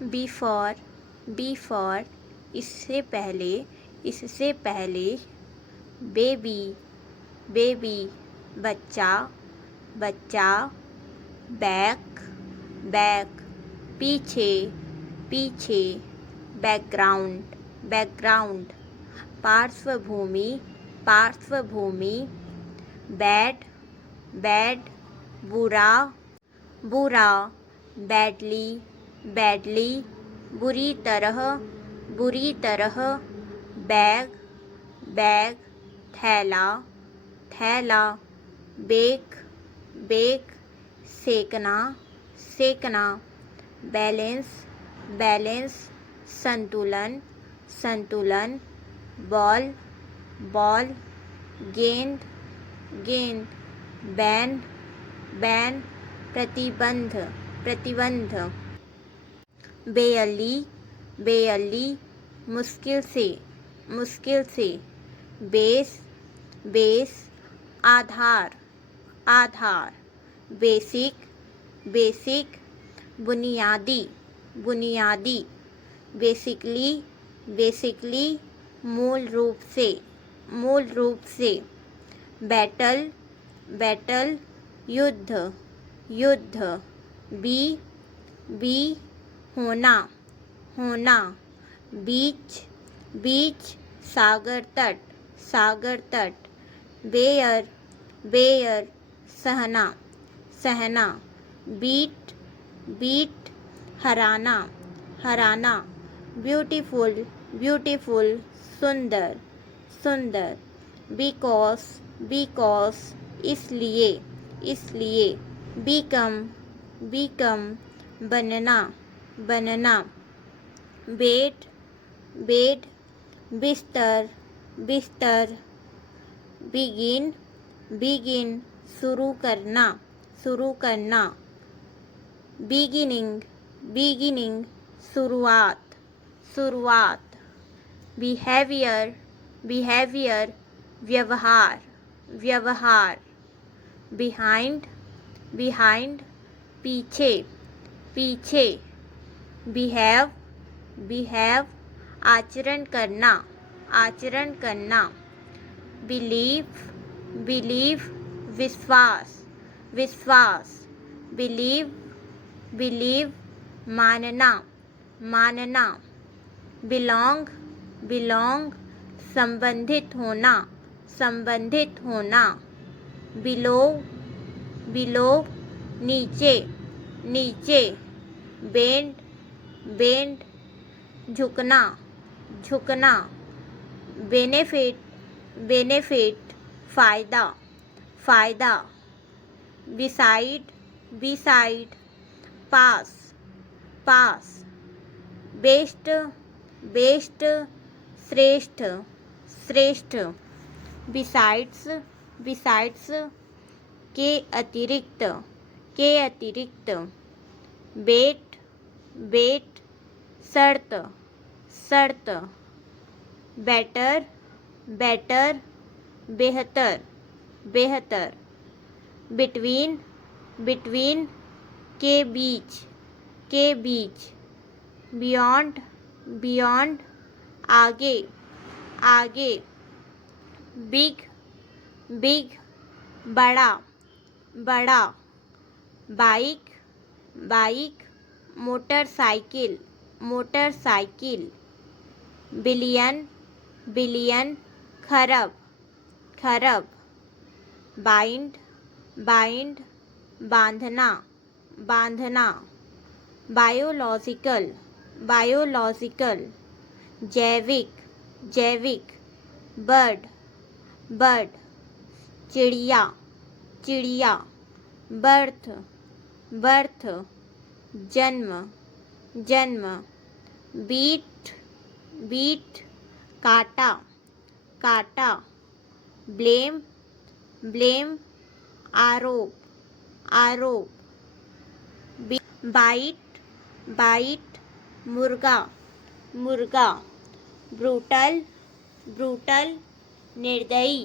before before इससे पहले baby baby बच्चा बच्चा बैक बैक पीछे पीछे बैकग्राउंड बैकग्राउंड पार्श्वभूमि पार्श्वभूमि बैड बैड बुरा बुरा बैडली बैडली बुरी तरह बैग बैग थैला थैला बेक बेक सेकना सेकना बैलेंस बैलेंस संतुलन संतुलन बॉल बॉल गेंद गेंद बैन बैन प्रतिबंध प्रतिबंध बेअली बेअली मुश्किल से base base Aadhaar Aadhaar basic basic बुनियादी बुनियादी बेसिकली बेसिकली मूल रूप से बैटल बैटल युद्ध युद्ध बी बी होना होना बीच बीच सागर तट बेयर बेयर सहना सहना बीट बीट हराना हराना ब्यूटीफुल ब्यूटीफुल सुंदर सुंदर बिकॉज इसलिए इसलिए बिकम बनना बनना बेड बिस्तर बिगिन शुरू करना बिगिनिंग शुरुआत बिहेवियर व्यवहार बिहाइंड पीछे बिहेव आचरण करना बिलीव विश्वास बिलीव मानना बिलोंग संबंधित होना बिलो नीचे बेंड झुकना बेनिफिट फायदा बिसाइड पास बेस्ट श्रेष्ठ बिसाइड्स के अतिरिक्त बेट शर्त बेटर बेहतर बिटवीन के बीच बियॉन्ड आगे बिग बड़ा बाइक मोटरसाइकिल बिलियन खरब बाइंड बांधना बायोलॉजिकल जैविक बर्ड चिड़िया बर्थ जन्म बीट काटा ब्लेम आरोप बाइट मुर्गा ब्रूटल निर्दयी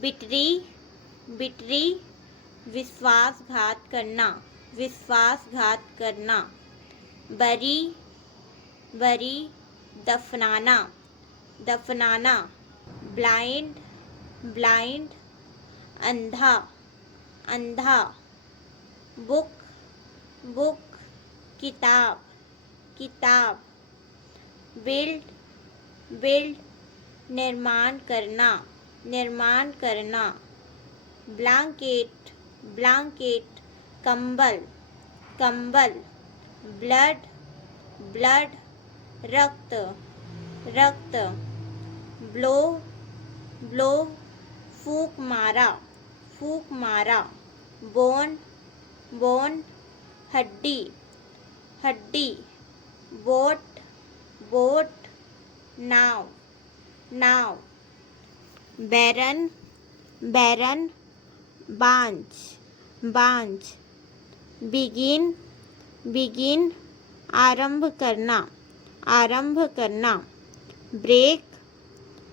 बिटरी विश्वासघात करना बरी, बरी, दफनाना, दफनाना, ब्लाइंड, ब्लाइंड, अंधा, अंधा, बुक, बुक, किताब, किताब, बिल्ड, बिल्ड, निर्माण करना, निर्माण करना, ब्लैंकेट, ब्लैंकेट, कंबल, कंबल, ब्लड, ब्लड, रक्त, रक्त, ब्लो, ब्लो, फूंक मारा, फूंक मारा, बोन, बोन, हड्डी, हड्डी, बोट, बोट, नाव, नाव, बैरन, बैरन, बांझ, बांझ, बिगिन, बिगिन, आरंभ करना, आरंभ करना, ब्रेक,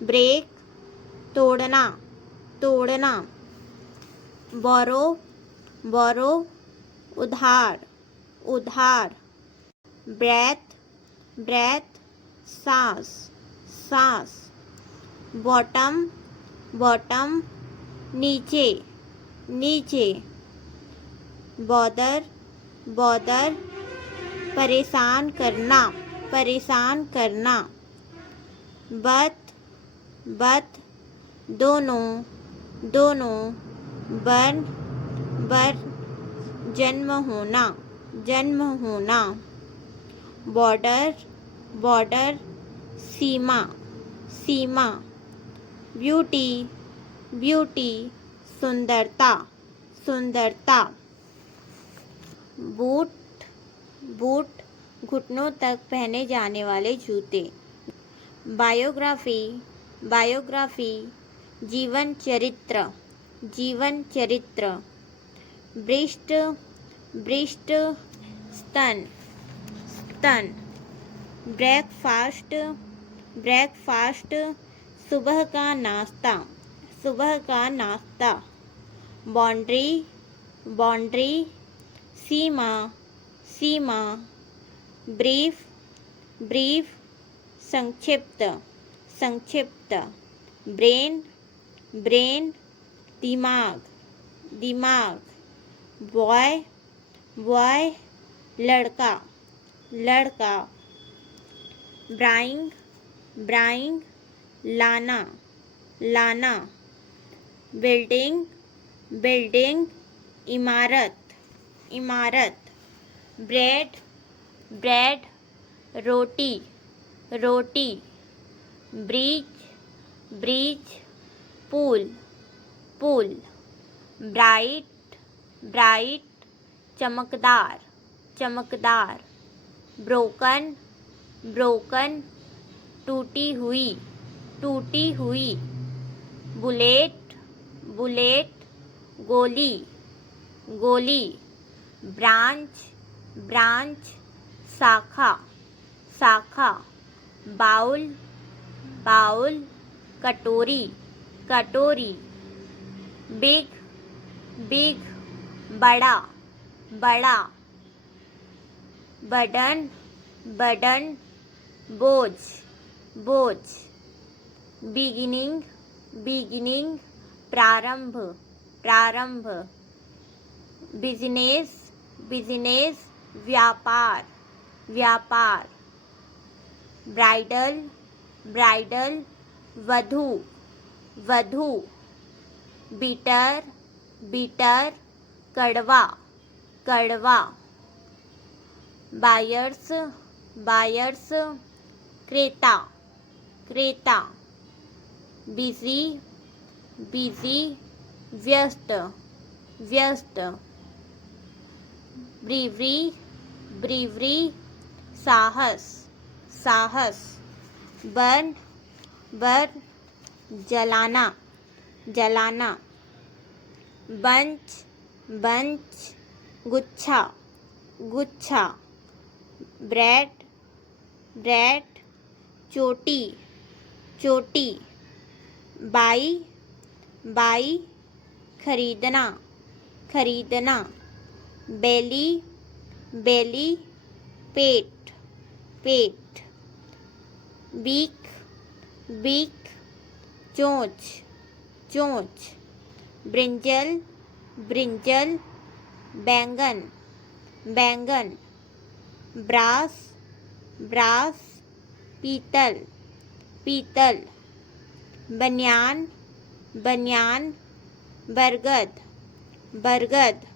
ब्रेक, तोड़ना, तोड़ना, बोरो, बोरो, उधार, उधार, ब्रेथ, ब्रेथ, सांस, सांस, बॉटम, बॉटम, नीचे, नीचे, बॉदर, बॉदर, परेशान करना, परेशान करना, बथ, बथ, दोनों, दोनों, बर्न, बर्न, जन्म होना, जन्म होना, बॉर्डर, बॉर्डर, सीमा, सीमा, ब्यूटी, ब्यूटी, सुंदरता, सुंदरता, बूट, बूट, घुटनों तक पहने जाने वाले जूते, बायोग्राफी, बायोग्राफी, जीवन चरित्र, जीवन चरित्र, ब्रिस्ट, ब्रिस्ट, स्तन, स्तन, ब्रेकफास्ट, ब्रेकफास्ट, सुबह का नाश्ता, सुबह का नाश्ता, बाउंड्री, बाउंड्री, सीमा, सीमा, ब्रीफ, ब्रीफ, संक्षिप्त, संक्षिप्त, ब्रेन, ब्रेन, दिमाग, दिमाग, बॉय, बॉय, लड़का, लड़का, ब्राइंग, ब्राइंग, लाना, लाना, बिल्डिंग, बिल्डिंग, इमारत, इमारत, ब्रेड, ब्रेड, रोटी, रोटी, ब्रिज, ब्रिज, पुल, पुल, ब्राइट, ब्राइट, चमकदार, चमकदार, ब्रोकन, ब्रोकन, टूटी हुई, टूटी हुई, बुलेट, बुलेट, गोली, गोली, ब्रांच, ब्रांच, शाखा, शाखा, बाउल, बाउल, कटोरी, कटोरी, बिग, बिग, बड़ा, बड़ा, बर्डन, बर्डन, बोझ, बोझ, बिगिनिंग, बिगिनिंग, प्रारंभ, प्रारंभ, बिजनेस, बिजनेस, व्यापार, व्यापार, ब्राइडल, ब्राइडल, वधू, वधू, बीटर, बीटर, कड़वा, कड़वा, बायर्स, बायर्स, क्रेता, क्रेता, बिजी, बिजी, व्यस्त, व्यस्त, ब्रीवरी, ब्रीवरी, साहस, साहस, बर्न, बर्न, जलाना, जलाना, बंच, बंच, गुच्छा, गुच्छा, ब्रेड, ब्रेड, चोटी, चोटी, बाई, बाई, खरीदना, खरीदना, बेली, बेली, पेट पेट, बीक बीक, चोंच चोंच, ब्रिंजल ब्रिंजल, बैंगन बैंगन, ब्रास ब्रास, पीतल पीतल, बनियान बनियान, बरगद बरगद,